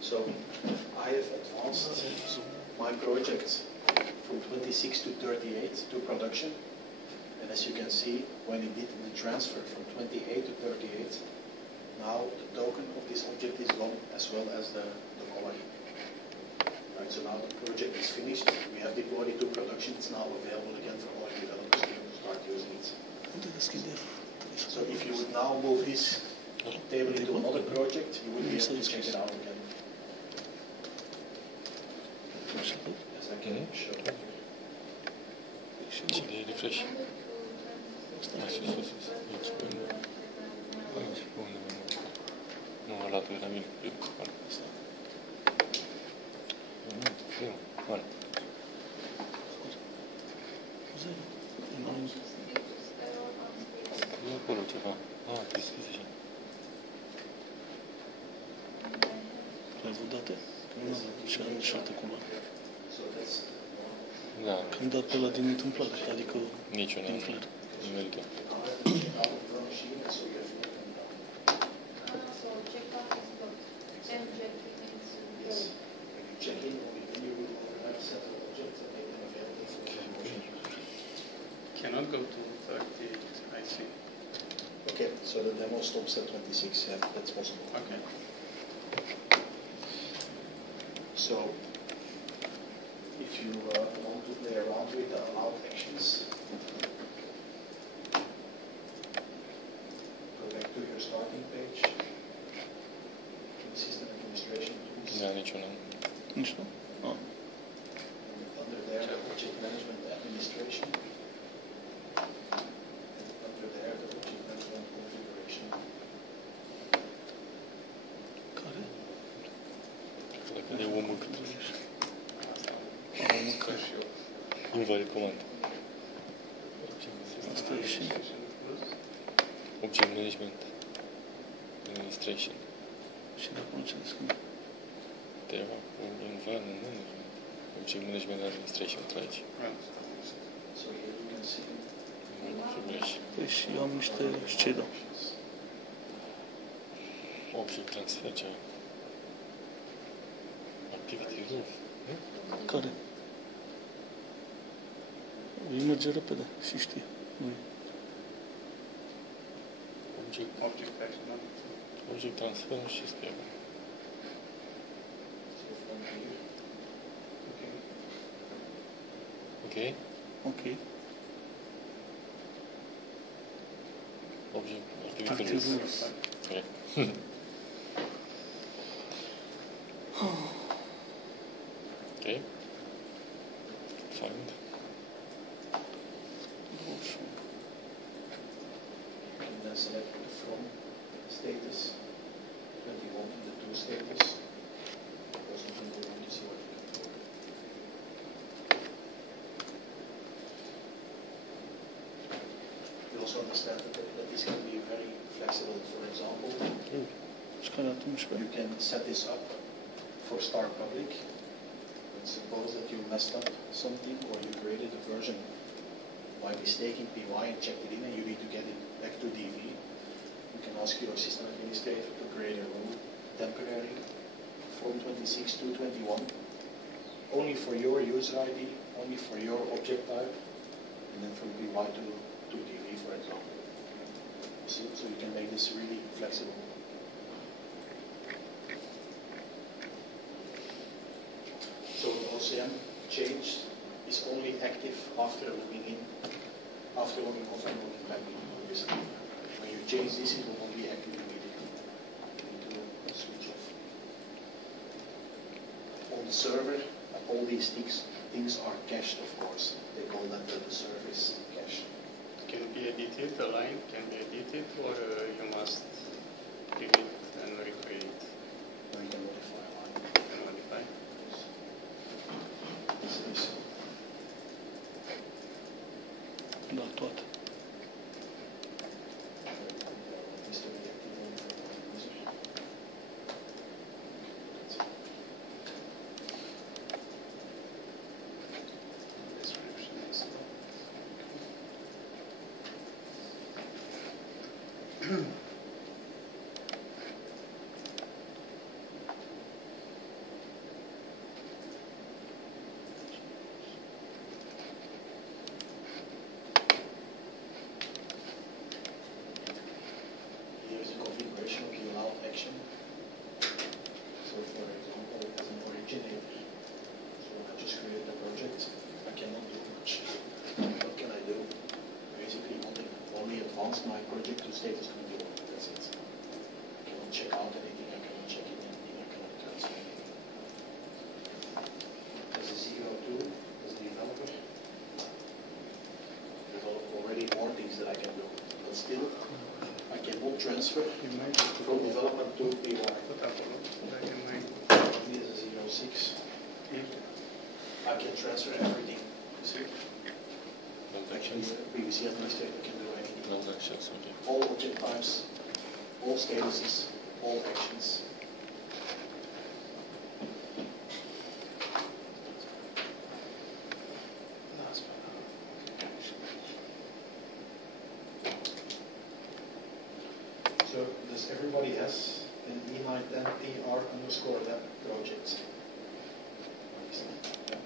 So I have advanced my project from 26 to 38 to production. And as you can see, when it did the transfer from 28 to 38, now the token of this object is gone as well as the quality. Right, so now the project is finished. We have deployed it to production. It's now available again for all developers to start using it. So if you would now move this table into another project, you would be able to check it out again. As I can show. JDE refresh. Non, voilà, tu l'as mis. Voilà. Voilà. Quello ceva. Ah, che si. L-ai vădate? Nu am șarte cumva. Da. Când dat pe ăla din întâmplare, adică Nici din flair. Nu merită. Cannot go to 30, I see. Okay, so the demo stops at 26, yeah, that's possible. Okay. So, if you want to play around with the allowed actions, go back to your starting page, system administration tools. Da, niciuna. Nici nu? Ah. Under there, the object management administration. Under there, the object management configuration. Care? Dacă e omul cât Am mâncat. nu vă recomand. Asta e și... Object management administration. Și de acum ce descund? Treba environment management. Object management administration tragi. So here you can see Păi și eu am niște scedo. Object transfer ce ai? Activity roof. Care? Îi merge repede și știe. Nu Object action. Object transfer nu știu scrie. Ok. Ok. Object activity Active roof. rules. Ok. Ok. Find. Roșu. and then select the from status, 21 and the to status. Because I think we want to see what you can do. You also understand that this can be very flexible. For example, Și care atunci pe? you can set this up for start public. But suppose that you messed up something or you created a version by mistake in PY and checked it in and you need to get it back to DV. You can ask your system administrator to create a rule temporary from 26 to 21 only for your user ID, only for your object type, and then from PY to DV, for example. So you can make this really flexible. So the OCM change is only active after logging in, after logging off and logging back in, obviously. When you change this, it will not be active immediately. You need to switch off. On the server, all these things are cached, of course. They call that the service cache. Can be edited, the line can be edited, or you must delete and recreate Now you can modify a line. and modify. Da, toate. I can transfer everything. You see? Actually, Transactions. PVC administrator can do anything. Transactions, okay. All object types, all statuses, all actions. So does everybody has an E910PR_lab project? Yeah.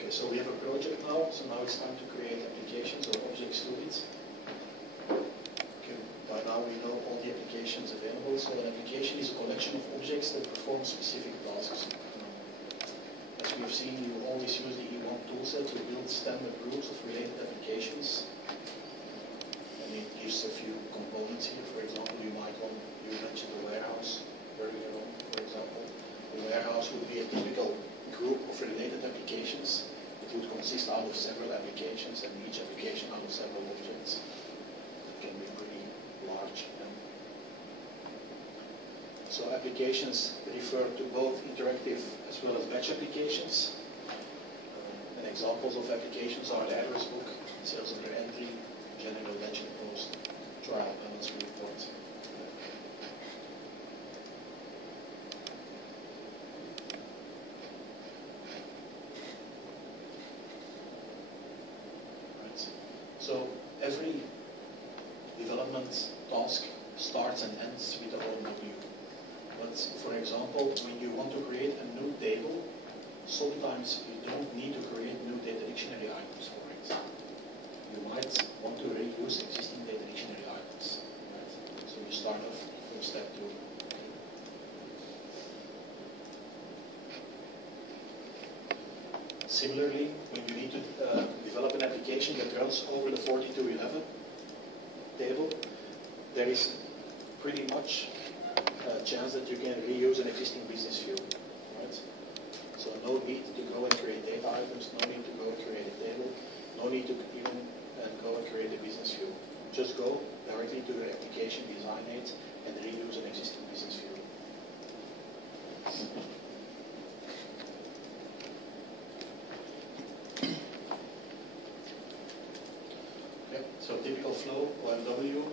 Okay, so we have a project now, so now it's time to create applications or objects to it. Okay, by now we know all the applications available, so an application is a collection of objects that perform specific tasks. As we have seen, you always use the E1 toolset to build standard rules of related applications. And it gives a few components here. For example, you mentioned the warehouse earlier on, for example. The warehouse would be a typical group of related applications. It would consist out of several applications and each application out of several objects. It can be pretty large. So applications refer to both interactive as well as batch applications. And examples of applications are the address book, sales order entry, general ledger post, trial balance report. So every development task starts and ends with a whole module. But for example, when you want to create a new table, sometimes you don't need to create new data dictionary items for it. You might want to reuse existing data dictionary items. Right? So you start off from step 2. Similarly, when you need to develop an application that runs over the 4211 table, there is pretty much a chance that you can reuse an existing business view. Right? So no need to go and create data items, no need to go and create a table, no need to even go and create a business view. Just go directly to your application, design it, and reuse an existing business view. So typical flow, OMW,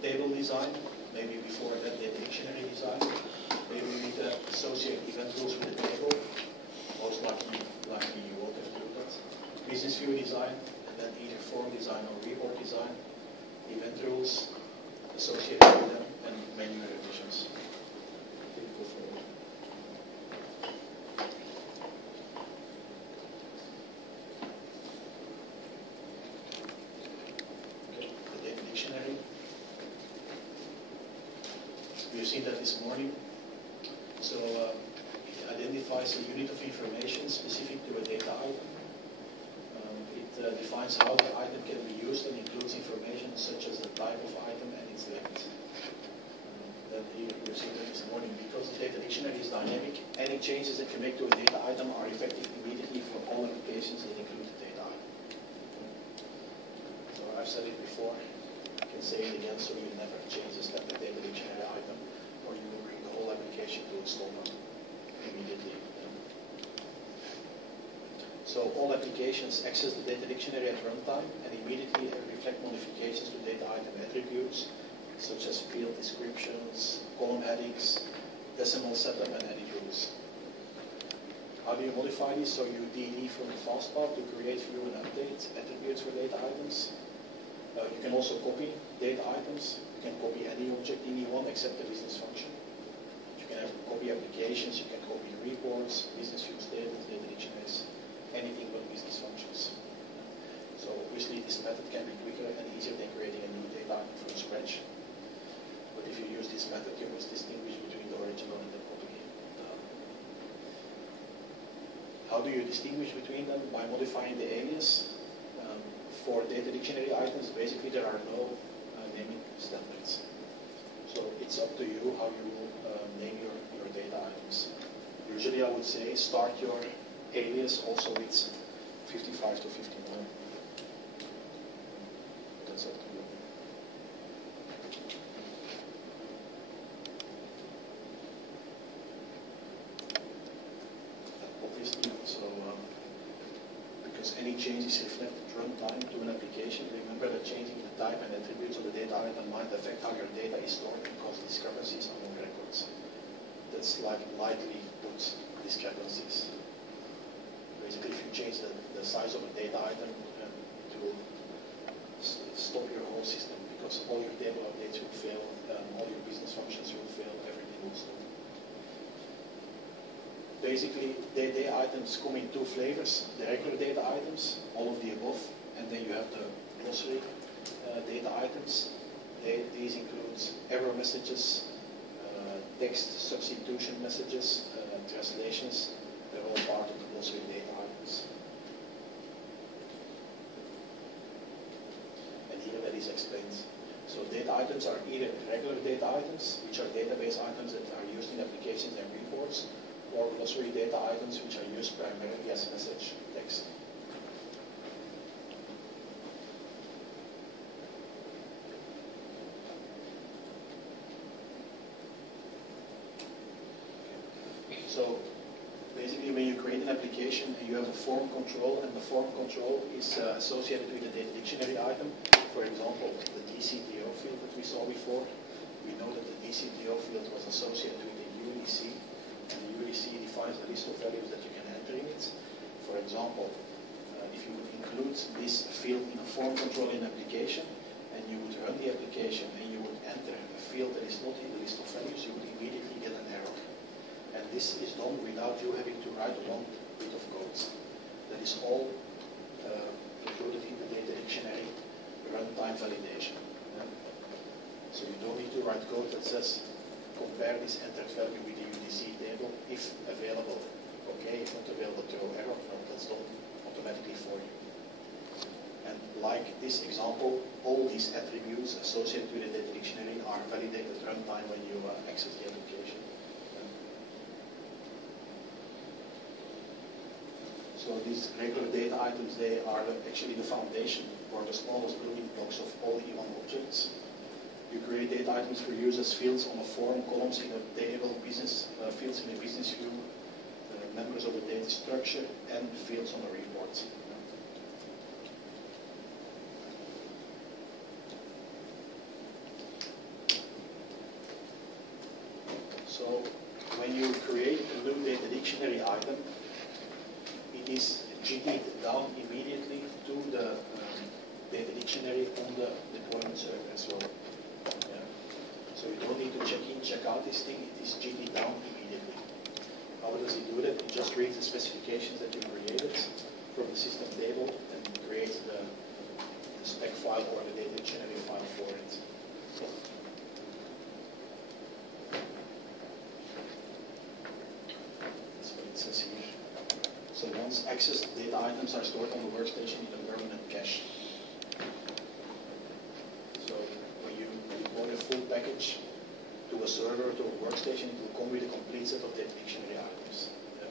table design, maybe before that data dictionary design. Maybe you need to associate event rules with the table. Most likely you will have to do that. Business view design, and then either form design or report design. Event rules associated with them, and menu revisions. Typical flow. We've seen that this morning. So it identifies a unit of information specific to a data item. It defines how the item can be used and includes information such as the type of item and its length. Then here we've seen that this morning. Because the data dictionary is dynamic, any changes that you make to a data item are effective immediately for all applications that include the data item. So I've said it before. I can say it again, so you never change a step in data dictionary item, or you will bring the whole application to a stop immediately. So all applications access the data dictionary at runtime and immediately reflect modifications to data item attributes, such as field descriptions, column headings, decimal setup, and edit rules. How do you modify these? So you DD from the fastpath to create, view, and update attributes for data items. You can also copy data items. You can copy any object in E1 except the business function. You can have copy applications, you can copy reports, business views, tables, data dictionaries, anything but business functions. So obviously this method can be quicker and easier than creating a new data item from scratch. But if you use this method, you must distinguish between the original and the copy. How do you distinguish between them? By modifying the alias. For data dictionary items, basically there are no naming standards. So it's up to you how you name your data items. Usually I would say start your alias also with 55 to 59. That's up to you. Obviously, also, because any changes reflect runtime to an application, remember that changing the type and attributes of the data item might affect how your data is stored and cause discrepancies among records. That's like lightly put discrepancies. Basically, if you change the size of a data item, it will stop your whole system because all your table updates will fail, all your business functions will fail, everything will stop. Basically, data items come in two flavors: the regular data items, all of the above, and then you have the glossary data items. These include error messages, text substitution messages, translations. They're all part of the glossary data items. And here that is explained. So data items are either regular data items, which are database items that are used in applications and reports, or glossary data items, which are used primarily as message text. So basically, when you create an application, you have a form control, and the form control is associated with a data dictionary item. For example, the DCTO field that we saw before. We know that the DCTO field was associated with the UDC, and the UDC defines a list of values that you can enter in it. For example, if you would include this field in a form control in application, and you would run the application, and you would enter a field that is not in the list of values, you would immediately get an error. And this is done without you having to write a long bit of code. That is all included in the data dictionary runtime validation. So you don't need to write code that says compare this entered value with the UDC table if available. Okay, if not available, throw error. No, that's done automatically for you. And like this example, all these attributes associated with the data dictionary are validated at runtime when you access the application. So these regular data items, they are actually the foundation or the smallest building blocks of all E1 objects. You create data items for use as fields on a form, columns in a table, business fields in a business view, members of the data structure, and fields on a report. So when you create a new data dictionary item, it is JDE'd down immediately to the data dictionary on the deployment server as well. Yeah. So you don't need to check in, check out this thing, it is JDE'd down immediately. How does it do that? It just reads the specifications that you created from the system table and creates the spec file or the data dictionary file for it. That's what it says here. So once accessed data items are stored on the workstation in a permanent cache. So when you deploy a full package to a server or to a workstation, it will come with a complete set of data dictionary items. Yeah.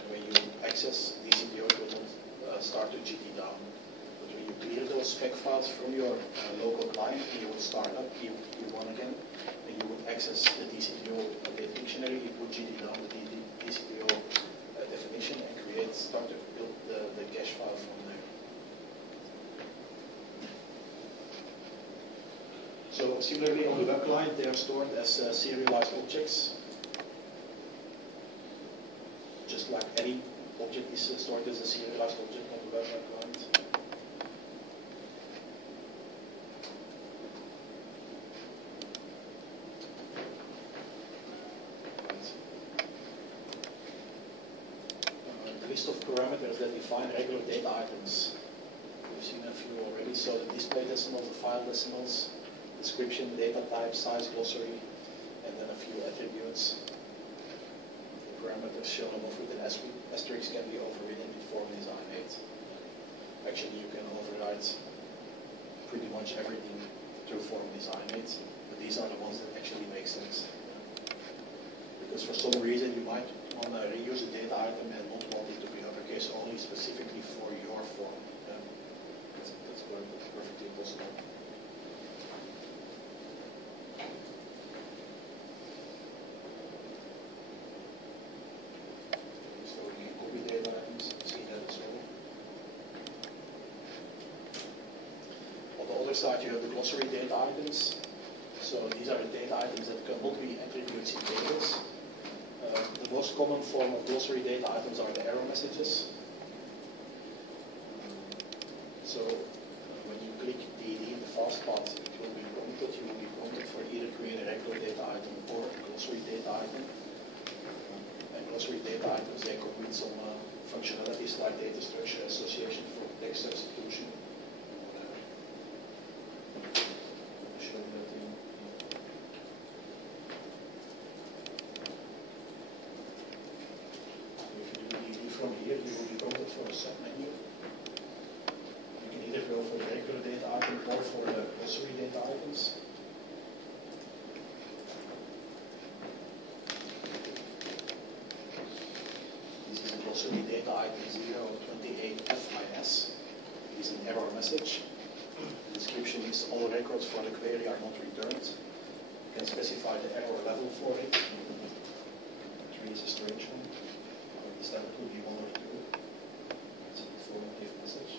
And when you access DCTO, it will not start to GD down. But when you clear those spec files from your local client, and you would start up E1 again, and you would access the DCTO data dictionary, it would GD down the DCTO definition and start to build the cache file from there. So similarly on the web client, they are stored as serialized objects. Just like any object is stored as a serialized object on the web client. List of parameters that define regular data items. We've seen a few already. So the display decimals, the file decimals, description, data type, size, glossary, and then a few attributes. The parameters shown above with an asterisk can be overridden with form design 8. Actually, you can override pretty much everything through form design 8, but these are the ones that actually make sense. Because for some reason you might want to reuse a data item and not want it to be uppercase only specifically for side you have the glossary data items. So these are the data items that cannot be attributes in tables. The most common form of glossary data items are the error messages. So when you click JDE in the fast path, it will be prompted. You will be prompted for either create a regular data item or a glossary data item. And glossary data items, they come with some functionalities like data structure association for text substitution. Whatever. I'll show you that in. If you do JDE from here, you will be prompted for a submenu. You can either go for the regular data item or for the glossary data items. This is a glossary data item 028FIS. It is an error message. The description is all records for the query are not returned. You can specify the error level for it. 3 is a strange one. This level could be 1 or 2. It's an informative message.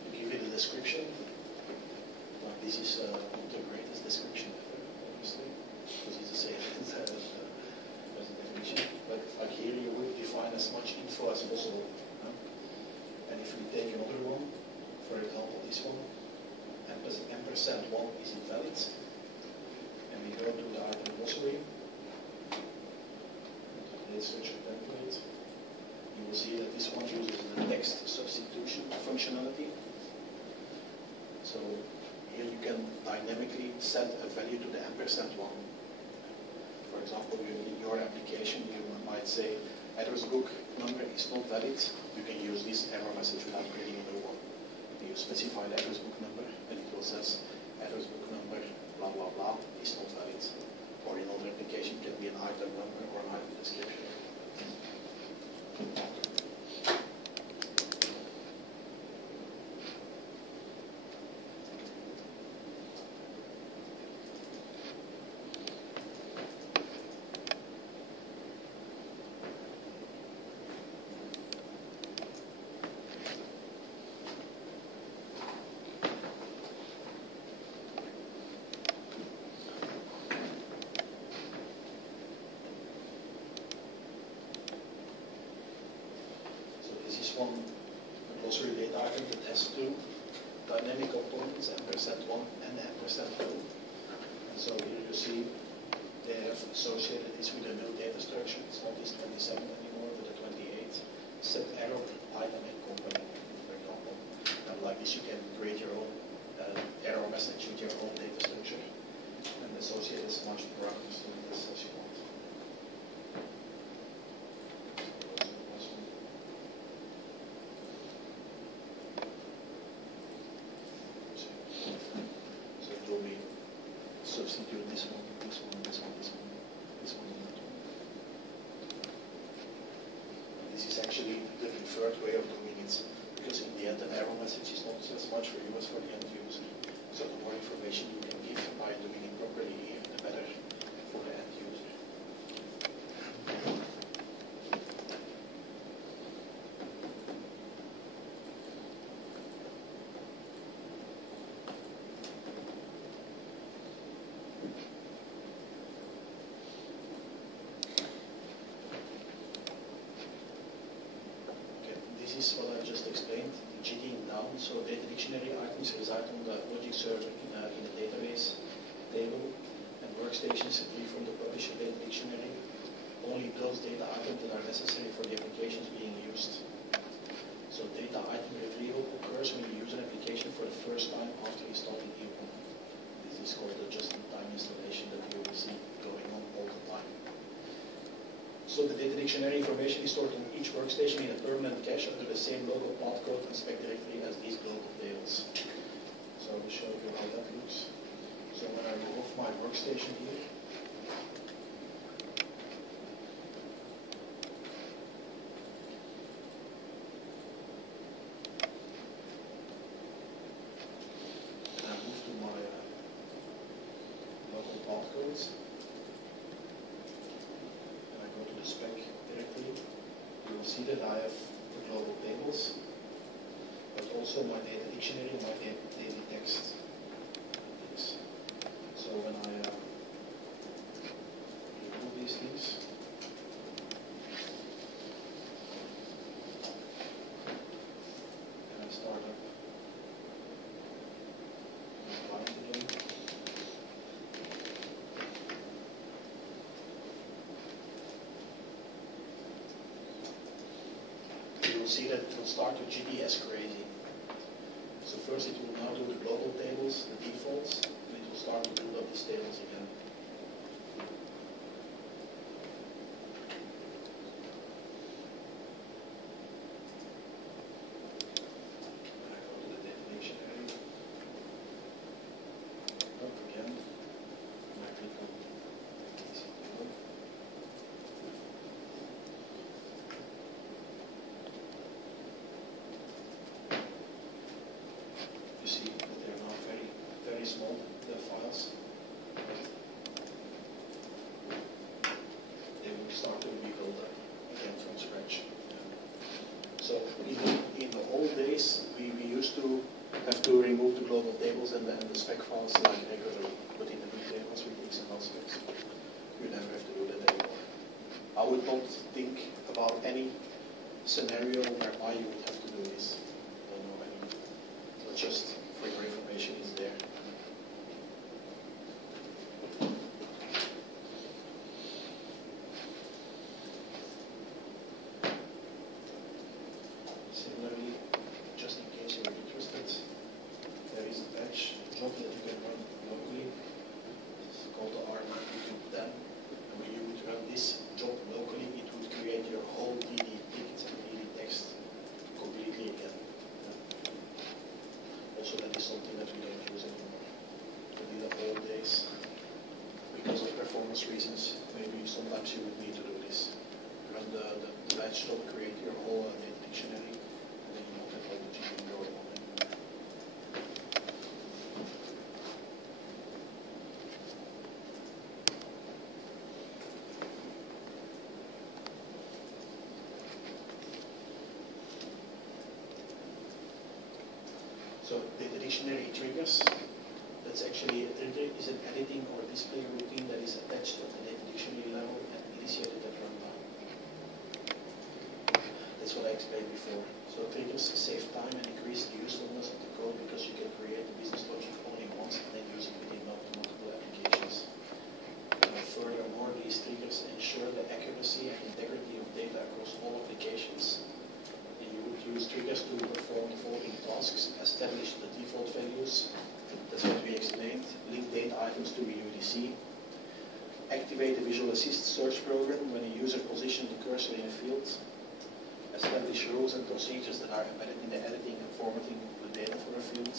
To give it a description, like this is not the greatest description ever, obviously, because it's the same as the definition. But like here, you would define as much info as possible. And if we take another one, for example, this one, %1 is invalid, and we go to the item glossary, data structure template, you will see that this one uses the text substitution functionality. So here you can dynamically set a value to the %1. For example, in your application, you might say address book number is not valid. You can use this error message without creating another one. You specify the address book number, and it will say address book number blah blah blah is not valid. Or in another application, it can be an item number or an item description. A glossary data item that has 2 dynamic components, %1 and %2. And so here you see they have associated this with a new data structure. It's not this 27 anymore, but the 28. Set error item and company, for example. And like this, you can create your own error message with your own data structure and associate as much parameters to this as you want. Substitute this one, this one, this one, this one, this one, and that one. And this is actually the preferred way of doing it, because in the end, an error message is not as much for you as for the end user. So the more information you can give by doing it properly here, the better for the end user. This is what I just explained, the JDE down. So data dictionary items reside on the logic server in a database table, and workstations retrieve from the publisher data dictionary only those data items that are necessary for the applications being used. So data item retrieval occurs when you use an application for the first time after installing EOPON. This is called the just-in-time installation that you will see going on all the time. So the data dictionary information is stored on each workstation in a permanent cache under the same local path code and spec directory as these global tables. So I will show you how that looks. So when I go off my workstation here, and I move to my local path codes, and I go to the spec directory, you will see that I have global tables, but also my data dictionary, my data text. So when I remove these things, and I start up my client again. You will see that it will start with JDE as crazy. So first it will now do the global tables, the defaults, and it will start to build up these tables again. And I go to the data dictionary. Up again. And I click on ECTL. You see that they're now very, very small, the files. They will start to rebuild them again from scratch. So in the old days, we used to have to remove the global tables and the spec files like regularly, but in the new tables with XML specs, you never have to do that anymore. I would not think about any scenario whereby you would have to do this. I don't know any. So just for your information, it's there. Similarly, just in case you're interested, there is a batch job that you can run locally. It's called the R9210. And when you would run this job locally, it would create your whole DD ticket and DD text completely again. Also, that is something that we don't use anymore. But in the old days, because of performance reasons, maybe sometimes you would need to do this. Run the batch job, create your whole data dictionary, and then you don't have all the GDE going on anymore. So data dictionary triggers, that's actually a trigger is an editing or display routine that is attached at the data dictionary level and initiated at runtime. That's what I explained before. So triggers save time and increase the usefulness of the code because you can create the business logic only once and then use it within multiple applications. Furthermore, these triggers ensure the accuracy and integrity of data across all applications. And you would use triggers to perform the following tasks: establish the default values, that's what we explained, link data items to a UDC, activate the Visual Assist search program when a user positions the cursor in a field, establish rules and procedures that are embedded in the editing and formatting of the data for a field.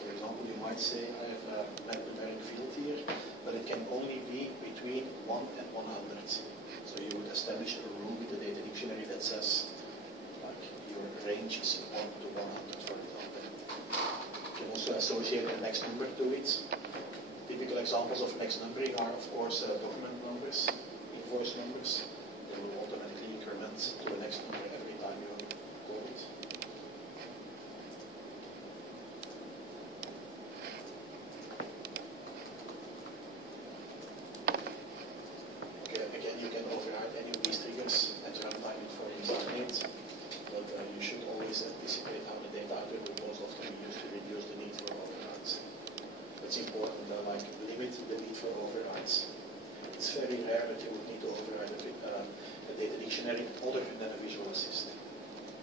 For example, you might say, I have a black numeric field here, but it can only be between 1 and 100. So you would establish a rule with the data dictionary that says, like, your range is 1 to 100, for example. You can also associate a next number to it. Typical examples of next numbering are, of course, document numbers, invoice numbers. They will automatically increment to the next number every time you call it. Okay, again, you can override any of these triggers at runtime before you start it, but you should always anticipate how the data item will most often be used to reduce the need for overrides. It's important to limit the need for overrides. It's very rare that you would need to override a data dictionary other than a Visual Assist.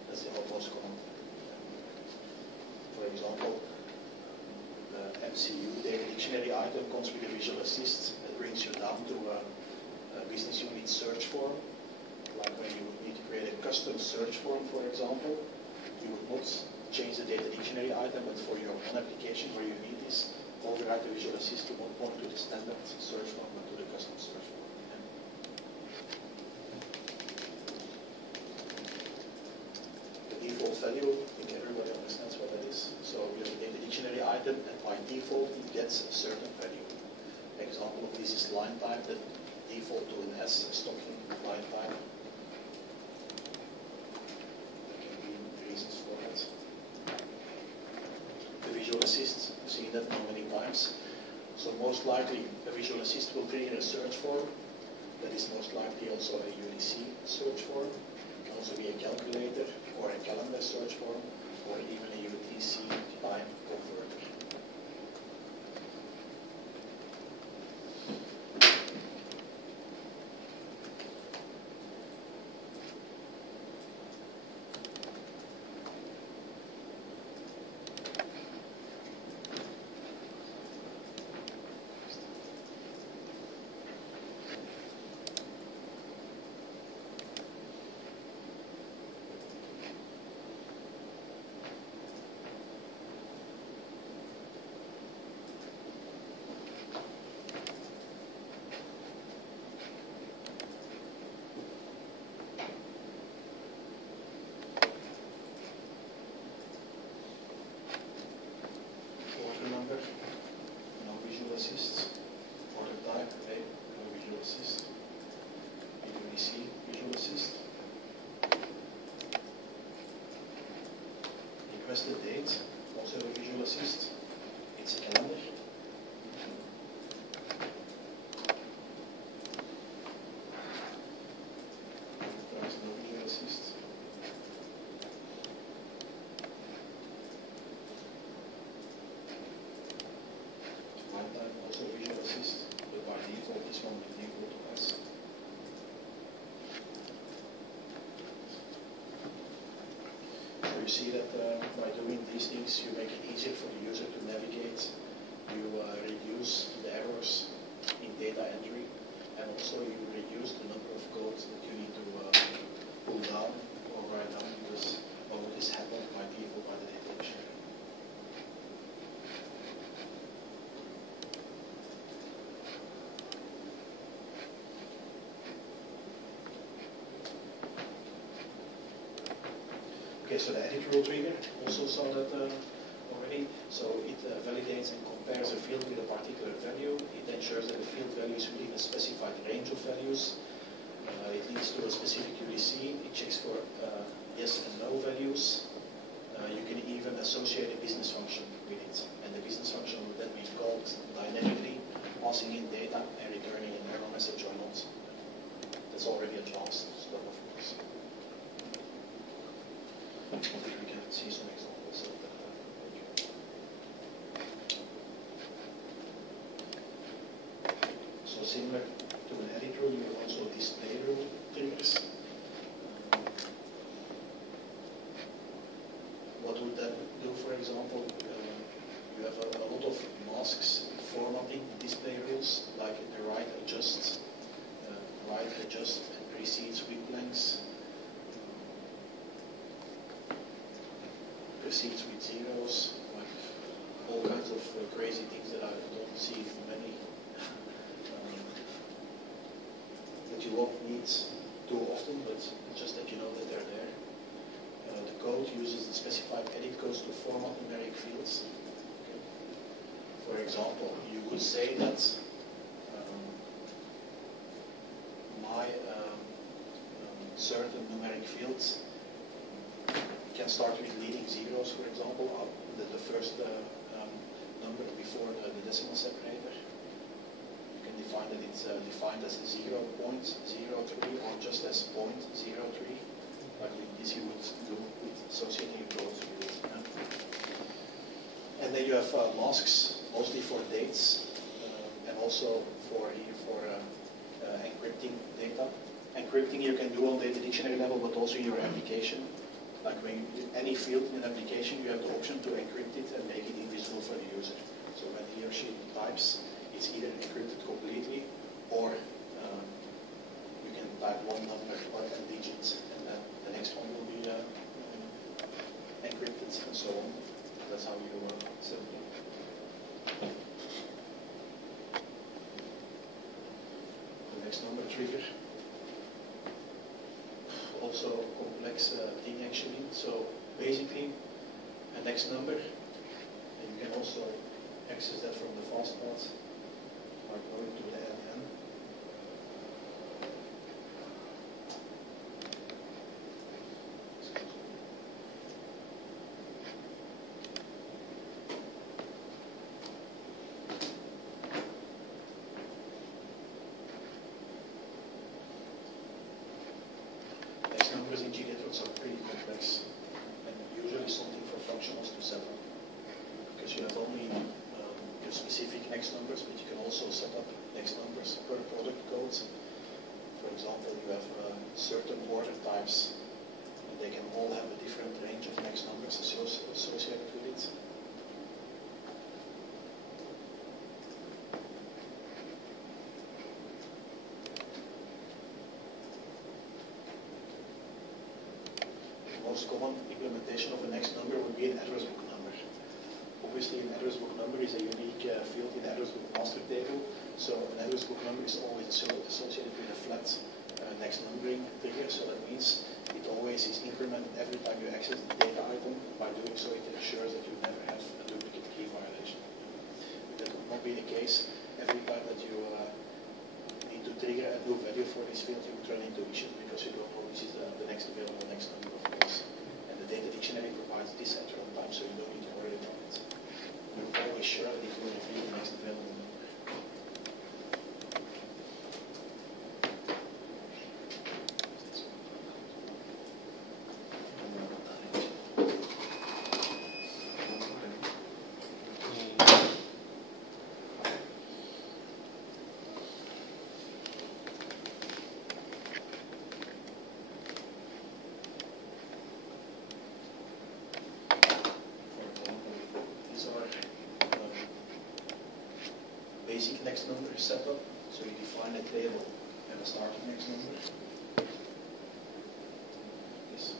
That's the most common. For example, the MCU data dictionary item comes with a Visual Assist that brings you down to a business unit search form. Like when you would need to create a custom search form, for example, you would not change the data dictionary item, but for your own application where you need this, override the Visual Assist to one point to the standard search form and to the custom search form. The default value, I think everybody understands what that is. So you have a data dictionary item, and by default it gets a certain value. Example of this is line type, that default to an S stocking line type. That can be most likely a visual assist will trigger a search form. That is most likely also a UDC search form. It can also be a calculator or a calendar search form, or even a UTC time converter. No visual assist. Order type, A, no visual assist. UDC, visual assist. Requested date, also a visual assist. It's a calendar. There is no visual assist. Also visual assist, but by default this one will equal to S. So you see that by doing these things you make it easier for the user to navigate, you reduce the errors in data entry, and also you reduce the number of codes that you need to pull down or write down, because all of this happens by default by the data dictionary. Okay, so the edit rule trigger, also saw that already. So it validates and compares a field with a particular value. It ensures that the field value is within a specified range of values. It leads to a specific UDC. It checks for yes and no values. You can even associate a business function with it. And the business function will then be called dynamically, passing in data and returning an error message or not. That's already advanced stuff, of course. I think we can see some examples of that. So similar to an edit rule, you have also display rule triggers. What would that do, for example? You have a lot of masks formatting display rules, like the write, adjust, and precedes with blanks. Proceeds with zeros, like all kinds of crazy things that I don't see many, that you won't need too often, but just that you know that they're there. The code uses the specified edit codes to format numeric fields. Okay. For example, you would say that my certain numeric fields can start with leading zeros, for example, the first number before the decimal separator. You can define that it's defined as 0.03 or just as 0.03. Like this you would do with associating your code with it. And then you have masks, mostly for dates, and also for encrypting data. Encrypting you can do on data dictionary level, but also in your application. Like when any field in an application, you have the option to encrypt it and make it invisible for the user. So when he or she types, it's either encrypted completely, or you can type one number or a digit, and then the next one will be encrypted, and so on. That's how you set it up. The next number trigger. Also complex thing actually. So basically a next number, and you can also access that from the fast path by going to the LN. numbers in JDE are pretty complex, and usually something for functionals to set up, because you have only your specific next numbers, but you can also set up next numbers per product codes. For example, you have certain order types, and they can all have a different range of next numbers associated with it. The most common implementation of a next number would be an address book number. Obviously, an address book number is a unique field in the address book master table, so an address book number is always associated with a flat next numbering trigger, so that means it always is incremented every time you access the data item. By doing so, it ensures that you never have a duplicate key violation. If that would not be the case, every time that you need to trigger a new value for this field, you would run into issues because you don't know which is the next available next number of course. And the data dictionary provides this at runtime, so you don't need to worry about it. You're always sure that if you reveal the next available number. Basic next number setup, so you define a table and a starting next number. This.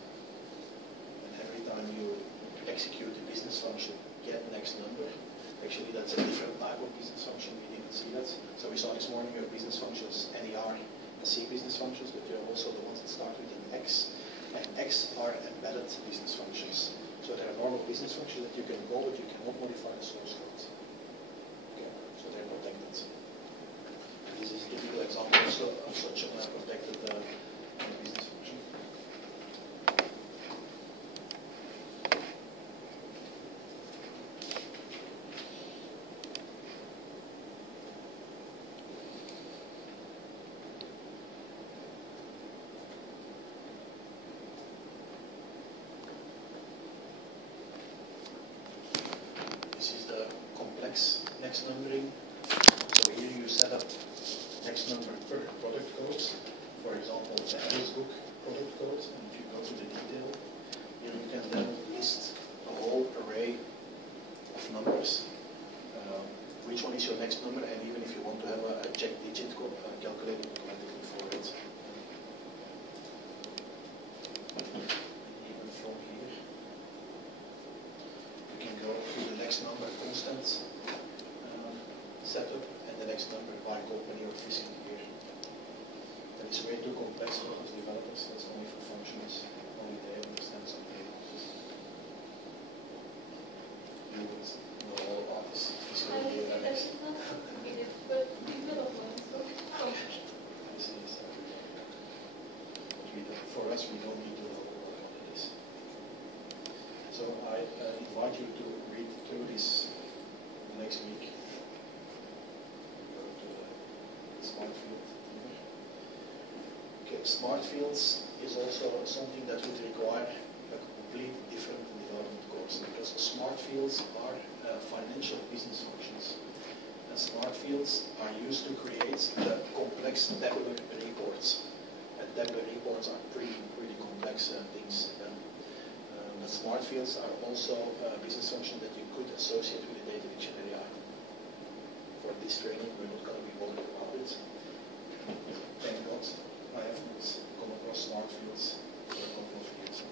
And every time you execute the business function, get next number. Actually, that's a different type of business function. We didn't see that. So we saw this morning your business functions, NER and C business functions, but you have also the ones that start with an X. And X are embedded business functions. So there are normal business functions that you can call, but you cannot modify the source code. So they're protected. This is a typical example also of such a protected business function. This is the complex next numbering. So here you set up next number per product code. For example, the address book product code. And if you go to the detail, here you can then list a whole array of numbers. Which one is your next number, and even if you want to have a check digit calculated automatically for it. Even from here, you can go to the next number constant setup and the next number by company or fiscal year. That is way too complex for us developers. That's only for functionals. Only they understand some tables. You would know all about this fiscal year. I see. But for us, we don't need to know what it is. So I invite you to read through this next week. Smart field. Okay, smart fields is also something that would require a complete different development course, because smart fields are financial business functions, and smart fields are used to create complex tabular reports. And tabular reports are pretty complex things. But smart fields are also a business function that you could associate with a data dictionary item. For this training, we're not going to be bothered about it. Thank God I have not come across smart fields for a couple of years.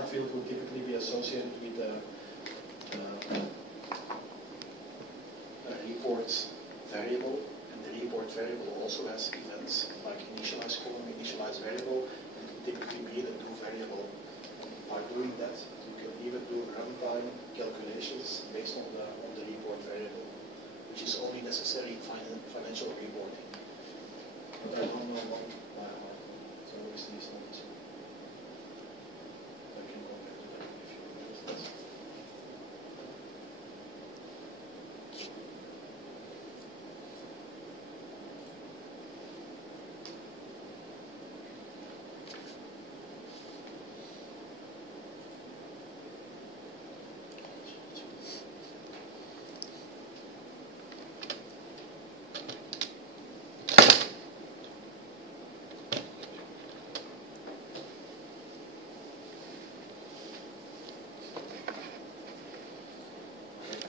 smart field will typically be associated with a report variable, and the report variable also has events like initialize column, initialize variable, and it will typically be the do variable. By doing that, you can even do runtime calculations based on the report variable, which is only necessary in financial reporting. But I don't know what by heart, so obviously it's not this one. I can go back to that if you want that.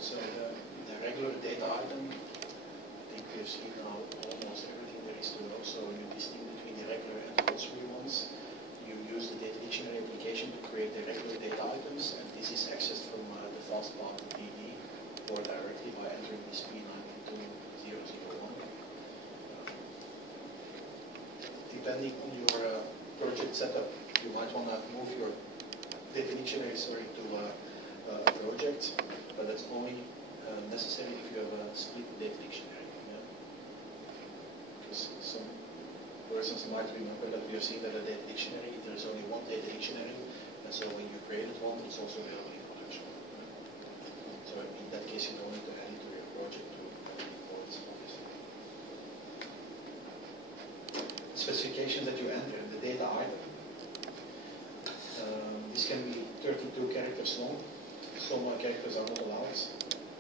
So the regular data item, I think we've seen now almost everything there is to know. So you distinguish between the regular and the glossary ones. You use the data dictionary application to create the regular data items, and this is accessed from the fast path JDE or directly by entering this P92001. Depending on your project setup, you might want to move your data dictionary to a project, but that's only necessary if you have a split data dictionary. Yeah? Because some persons might remember that we have seen that a data dictionary, there is only one data dictionary, and so when you created one, it's also available in production. So in that case, you don't need to add it to your project to import it, obviously. Specifications that you enter in the data item. This can be 32 characters long. Some characters are not allowed.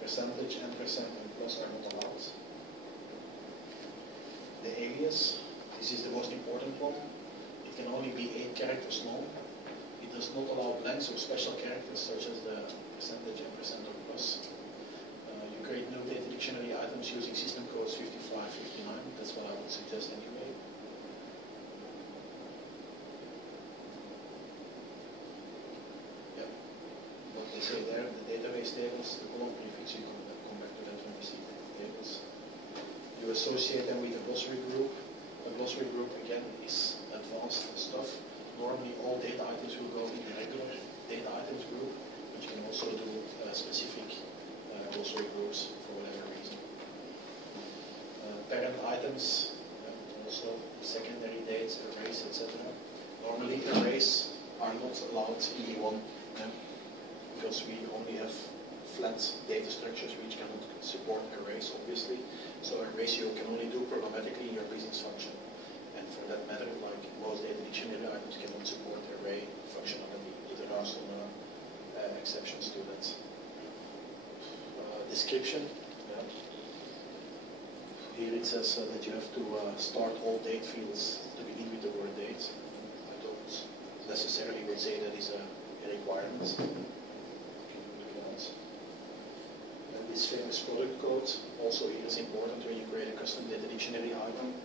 Percentage, and percent, and plus are not allowed. The alias, this is the most important one. It can only be 8 characters long. It does not allow blanks or special characters such as the percentage and percent or plus. You create new data dictionary items using system codes 55, 59. That's what I would suggest anyway. They say there, the database tables, the column prefix, you can come back to that when you see the tables. You associate them with a glossary group. A glossary group, again, is advanced stuff. Normally, all data items will go in the regular data items group, but you can also do specific glossary groups for whatever reason. Parent items, also secondary dates, arrays, etc. Normally, arrays are not allowed in E1. Because we only have flat data structures which cannot support arrays, obviously. So arrays you can only do programmatically in your business function. And for that matter, like most data dictionary items cannot support array functionality. There are some exceptions to that. Description. Yeah. Here it says that you have to start all date fields to begin with the word date. I don't necessarily would say that is a requirement. And this famous product code, also here is important when you create a custom data dictionary item.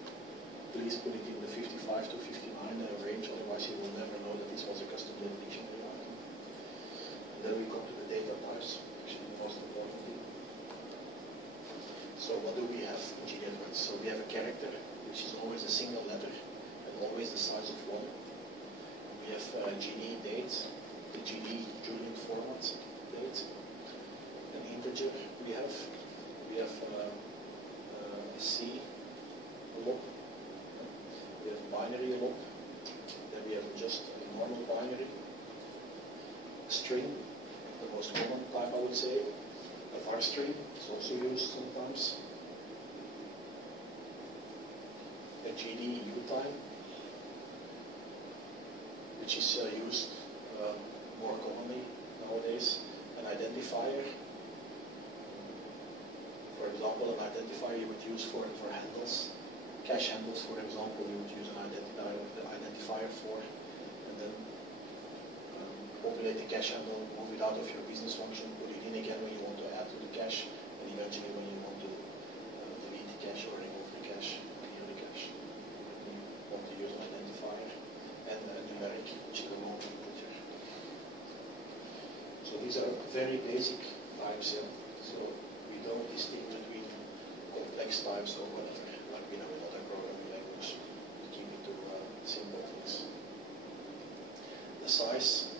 Please put it in the 55 to 59 range, otherwise you will never know that this was a custom data dictionary item. And then we come to the data types, actually the most important thing. So what do we have in JDE? So we have a character, which is always a single letter, and always the size of 1. We have JDE date, the JDE Julian format date. An integer we have a C log, we have binary log, then we have just a normal binary, a string, the most common type I would say, a var string is also used sometimes, a JDE utype, which is used more commonly nowadays, an identifier. For example, an identifier you would use for handles, cache handles, for example, you would use an identifier for, and then populate the cache handle, move it out of your business function, put it in again when you want to add to the cache, and eventually when you want to delete the cache or remove the cache, clear the cache. You want to use an identifier and a numeric, which is a long integer. very basic types, yeah. So we don't distinguish between complex types or whatever, like we know in other programming language. We keep it to simple things. The size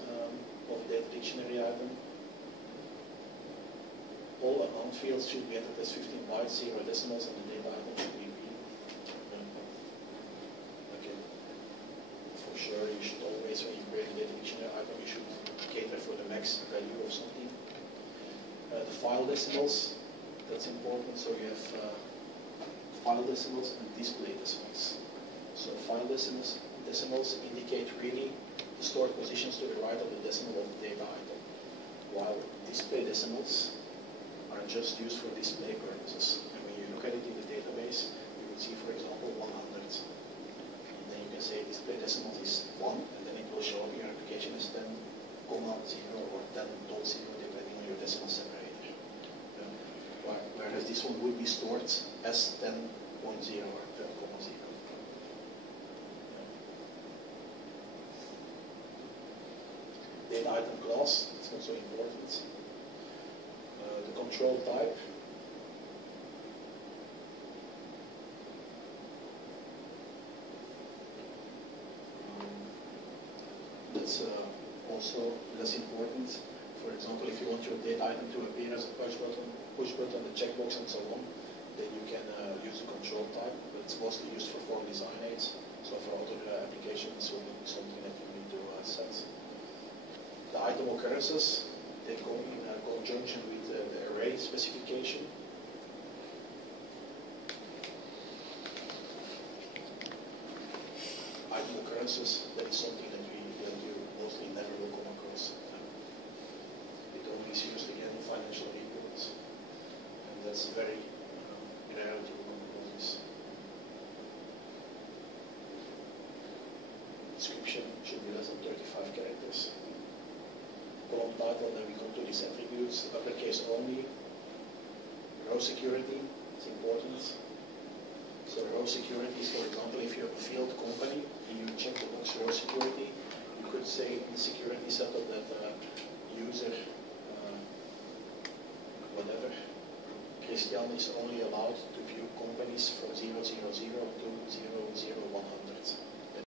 of data dictionary item. All amount fields should be entered as 15 bytes, 0 decimals, and the data item should be real. Okay. For sure, you should always, when you create a data dictionary item, you should cater for the max value of something. The file decimals, that's important. So you have file decimals and display decimals. So file decimals indicate really the stored positions to the right of the decimal of the data item, while display decimals are just used for display purposes. And when you look at it in the database, you will see, for example, 100. And then you can say display decimal is 1, and then it will show up in your application as 10,0 or 10.0, depending on your decimal separator. Whereas this one would be stored as 10.0 or 10,0. Data item class, it's also important. The control type. That's also less important. For example, if you want your data item to appear as a push button, the checkbox and so on, then you can use the control type, but it's mostly used for form design aids. So for other applications, it will be something that you need to set. The item occurrences, they go in conjunction with the array specification. Item occurrences, that is something that you mostly never will come across. It only is used again in financial reports, and that's very rare to come across this. Description should be less than 35 characters. Column title, then we come to these attributes. Uppercase only. Row security is important. So row security is, for example, if you have a field company and you check the box row security, you could say in the security setup that user whatever Christian is only allowed to view companies from 000 to 00100.